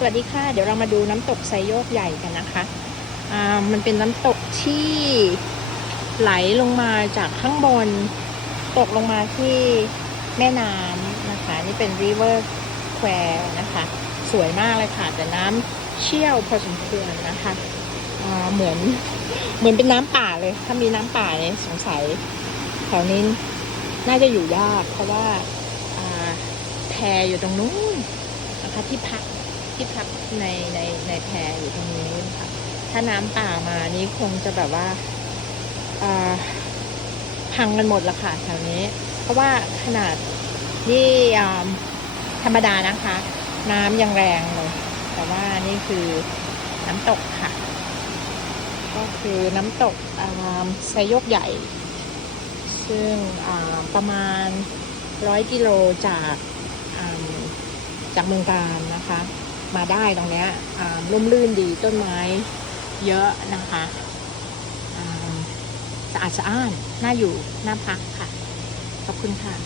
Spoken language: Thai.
สวัสดีค่ะ เดี๋ยวเรามาดูน้ำตกไซโยกใหญ่กันนะคะอ่ามันเป็นน้ำตกที่ไหลลงมาจากข้างบน ตกลงมาที่แม่น้ำนะคะ นี่เป็น river square นะคะ สวยมากเลยค่ะ แต่น้ำเชี่ยวพอสมควรนะคะอ่าเหมือนเหมือนเป็นน้ำป่าเลย ถ้ามีน้ำป่าเนี่ยสงสัยแถวนี้น่าจะอยู่ยาก เพราะว่าอ่าแพอยู่ตรงนู้นนะคะที่พัก ที่พักในในในแพอยู่ตรงนี้ค่ะ ถ้าน้ำป่ามานี่คงจะแบบว่าพังกันหมดละค่ะแถวนี้ เพราะว่าขนาดนี่ธรรมดานะคะ น้ำยังแรงเลย แต่ว่านี่คือน้ำตกค่ะ ก็คือน้ำตกไซโยกใหญ่ ซึ่งประมาณร้อยกิโลจากจากเมืองการนะคะ มาได้ตรงเนี้ยอ่าร่มรื่นดีต้นไม้เยอะนะคะสะอาดสะอ้านน่าอยู่น่าพักค่ะ ขอบคุณค่ะ